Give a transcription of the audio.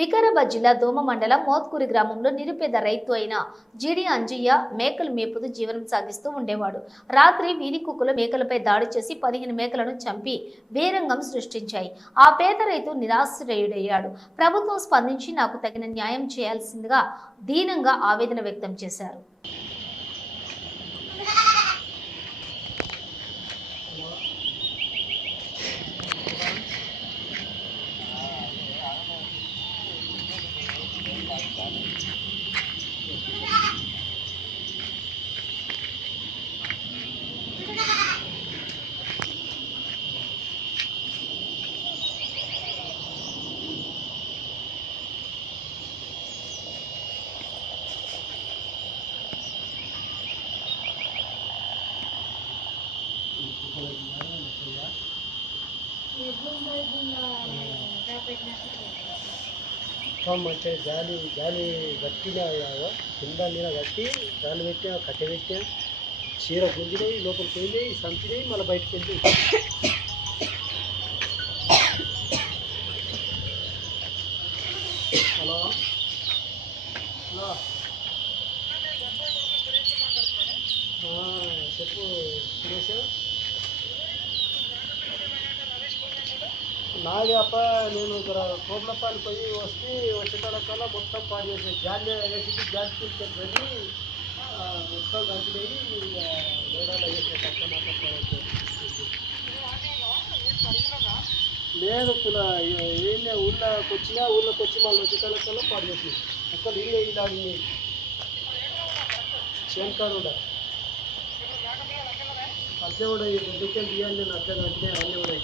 వికారాబాద్ జిల్లా దోమ మండలం మోత్కూరి గ్రామంలో నిరుపేద రైతు అయిన జిడి అంజయ్య మేకలు మేపుతూ జీవనం సాగిస్తూ ఉండేవాడు. రాత్రి వీధి కుక్కలు మేకలపై దాడి చేసి 15 మేకలను చంపి వీరంగం సృష్టించాయి. ఆ పేద రైతు నిరాశ్రయుడయ్యాడు. ప్రభుత్వం స్పందించి నాకు తగిన న్యాయం చేయాల్సిందిగా దీనంగా ఆవేదన వ్యక్తం చేశారు. మంచిగా గాలి గాలి గట్టిగా కింద మీద కట్టి గాలి పెట్టినా కట్టె పెట్టినా చీర గుంజినాయి లోపలికి పోయినాయి సంపినాయి మళ్ళీ బయటకు వెళ్ళి హలో హలో చెప్పు సురేష్ నాది అప్ప నేను ఇక్కడ కోట్లపాలు పోయి వచ్చేటకల్లా మొత్తం పాడు చేసి జాలి వేసి జాలి తీసుకెళ్ళి మొత్తం కలిపినాయి లోడాలు వేసే తక్కువ మాత్రం లేదు ఏం ఊళ్ళోకి వచ్చి మళ్ళీ వచ్చేటకల్లా పాడు చేసినాయి అక్కడ ఇలా చేనుకాడు కూడా అట్లే కూడా దగ్గరికి తీయాలి నేను అట్లే అన్నీ ఉన్నాయి.